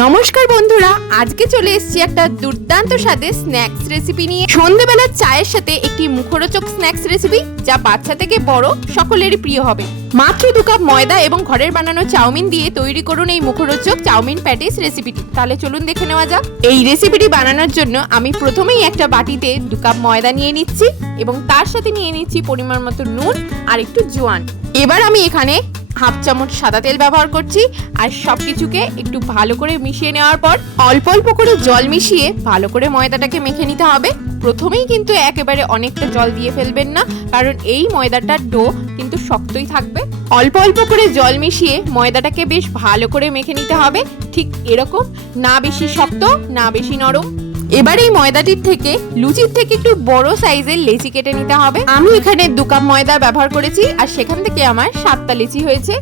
নমস্কার বন্ধুরা, আজকে চলে এসেছি একটা দুর্দান্ত স্বাদে স্ন্যাক্স রেসিপি নিয়ে। সন্ধেবেলার চায়ের সাথে একটি মুখরোচক স্ন্যাক্স রেসিপি যা বাচ্চা থেকে বড় সকলেরই প্রিয় হবে। মাত্র দু কাপ ময়দা এবং ঘরের বানানো চাউমিন দিয়ে তৈরি করুন এই মুখরোচক চাউমিন প্যাটিস রেসিপিটি তাহলে চলুন দেখে নেওয়া যাক। এই রেসিপিটি বানানোর জন্য আমি প্রথমেই একটা বাটিতে দু কাপ ময়দা নিয়ে নিচ্ছি এবং তার সাথে নিয়ে নিচ্ছি পরিমাণ মতো নুন আর একটু জোয়ান। এবার আমি এখানে হাফ চামচ সাদা তেল ব্যবহার করছি আর সব কিছুকে একটু ভালো করে মিশিয়ে নেওয়ার পর অল্প অল্প করে জল মিশিয়ে ভালো করে ময়দাটাকে মেখে নিতে হবে। প্রথমেই কিন্তু একেবারে অনেকটা জল দিয়ে ফেলবেন না, কারণ এই ময়দাটার ডো কিন্তু শক্তই থাকবে। অল্প অল্প করে জল মিশিয়ে ময়দাটাকে বেশ ভালো করে মেখে নিতে হবে। ঠিক এরকম, না বেশি শক্ত, না বেশি নরম। এবার এই ময়দাটির থেকে, লুচির থেকে একটু বড় সাইজের লেচি কেটে নিতে হবে। আমি এখানে দু কাপ ময়দা ব্যবহার করেছি, আর সেখান থেকে আমার সাতটা লেচি হয়েছে।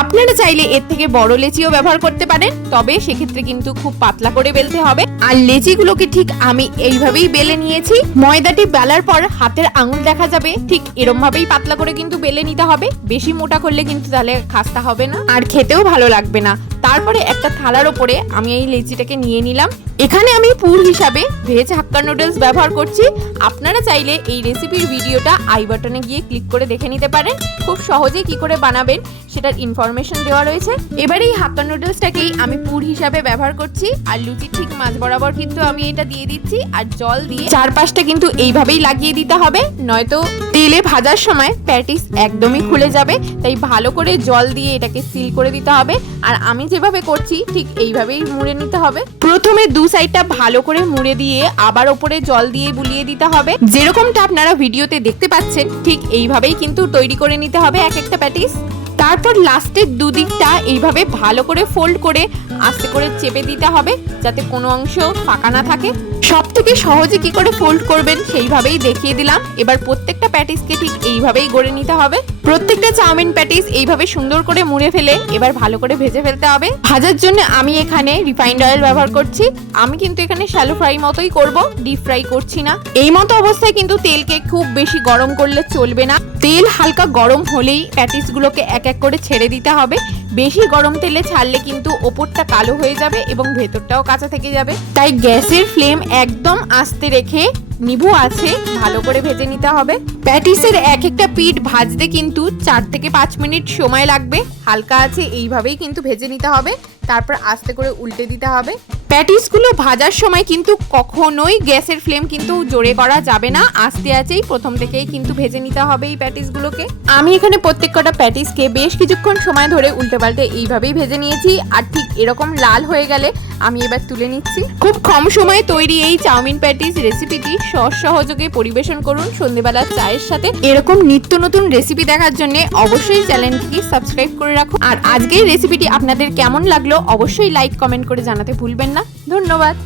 আপনারা চাইলে এর থেকে বড় লেচিও ব্যবহার করতে পারেন, তবে সেক্ষেত্রে কিন্তু খুব পাতলা করে বেলতে হবে। আর লেচিগুলোকে ঠিক আমি এইভাবেই বেলে নিয়েছি। ময়দাটি বেলার পর হাতের আঙুল দেখা যাবে, ঠিক এরম ভাবেই পাতলা করে কিন্তু বেলে নিতে হবে। বেশি মোটা করলে কিন্তু তাহলে খাস্তা হবে না। আর খেতেও ভালো লাগবে না। তারপরে একটা থালার ওপরে আমি এই লেচিটাকে নিয়ে নিলাম। এখানে আমি পুর হিসাবে ভেজ হাক্কা নুডলস ব্যবহার করছি। আপনারা চাইলে এই রেসিপির ভিডিওটা আই বাটনে গিয়ে ক্লিক করে দেখে নিতে পারেন। খুব সহজেই কি করে বানাবেন সেটার ইনফরমেশন দেওয়া রয়েছে। এবার এই হাক্কা নুডলসটাকেই আমি পুর হিসাবে ব্যবহার করছি। আর লুচির ঠিক মাঝ বরাবর কিন্তু আমি এটা দিয়ে দিচ্ছি। আর জল দিয়ে চারপাশটা কিন্তু এইভাবেই লাগিয়ে দিতে হবে। নয়তো তেলে ভাজার সময় প্যাটিস একদমই খুলে যাবে। তাই ভালো করে জল দিয়ে এটাকে সিল করে দিতে হবে। আর আমি যেভাবে করছি, ঠিক এইভাবেই মুড়ে নিতে হবে। প্রথমে দু সাইডটা ভালো করে মুড়ে দিয়ে আবার ওপরে জল দিয়ে বুলিয়ে দিতে হবে। যেরকমটা আপনারা ভিডিওতে দেখতে পাচ্ছেন, ঠিক এইভাবেই কিন্তু তৈরি করে নিতে হবে এক একটা প্যাটিস। তারপর লাস্টের দুদিকটা এইভাবে ভালো করে ফোল্ড করে আস্তে করে চেপে দিতে হবে, যাতে কোনো অংশ ফাঁকা না থাকে। সব থেকে সহজে কি করে ফোল্ড করবেন সেইভাবেই দেখিয়ে দিলাম। এবার প্রত্যেকটা প্যাটিসকে ঠিক এইভাবেই গড়ে নিতে হবে। প্রত্যেকটা চাউমিন প্যাটিস এইভাবে সুন্দর করে মুড়ে ফেলে এবার ভালো করে ভেজে ফেলতে হবে। ভাজার জন্য আমি এখানে রিফাইন্ড অয়েল ব্যবহার করছি। আমি কিন্তু এখানে শ্যালো ফ্রাই মতোই করব ডিপ ফ্রাই করছি না। এই মতো অবস্থায় কিন্তু তেলকে খুব বেশি গরম করলে চলবে না। তেল হালকা গরম হলেই প্যাটিসগুলোকে এক এক করে ছেড়ে দিতে হবে। বেশি গরম তেলে ছাড়লে কিন্তু ওপরটা কালো হয়ে যাবে এবং ভেতরটাও কাঁচা থেকে যাবে। তাই গ্যাসের ফ্লেম একদম আস্তে রেখে নিবু আছে, ভালো করে ভেজে নিতে হবে। প্যাটিসের এক একটা পিঠ ভাজতে কিন্তু চার থেকে পাঁচ মিনিট সময় লাগবে। হালকা আছে, এইভাবেই কিন্তু ভেজে নিতে হবে। তারপর আস্তে করে উল্টে দিতে হবে। প্যাটিসগুলো ভাজার সময় কিন্তু কখনোই গ্যাসের ফ্লেম কিন্তু জোরে করা যাবে না। আস্তে আছেই, প্রথম থেকেই কিন্তু ভেজে নিতে হবে এই প্যাটিসগুলোকে। আমি এখানে প্রত্যেক কটা প্যাটিসকে বেশ কিছুক্ষণ সময় ধরে উল্টে পাল্টে এইভাবেই ভেজে নিয়েছি, আর ঠিক এরকম লাল হয়ে গেলে আমি এবার তুলে নিচ্ছি। খুব কম সময়ে তৈরি এই চাউমিন প্যাটিস রেসিপিটি সহজ সহযোগে পরিবেশন করুন সন্ধেবেলার চায়ের সাথে। এরকম নিত্য নতুন রেসিপি দেখার জন্য অবশ্যই চ্যানেলটিকে সাবস্ক্রাইব করে রাখুন। আর আজকের রেসিপিটি আপনাদের কেমন লাগল অবশ্যই লাইক, কমেন্ট করে জানাতে ভুলবেন না ধন্যবাদ।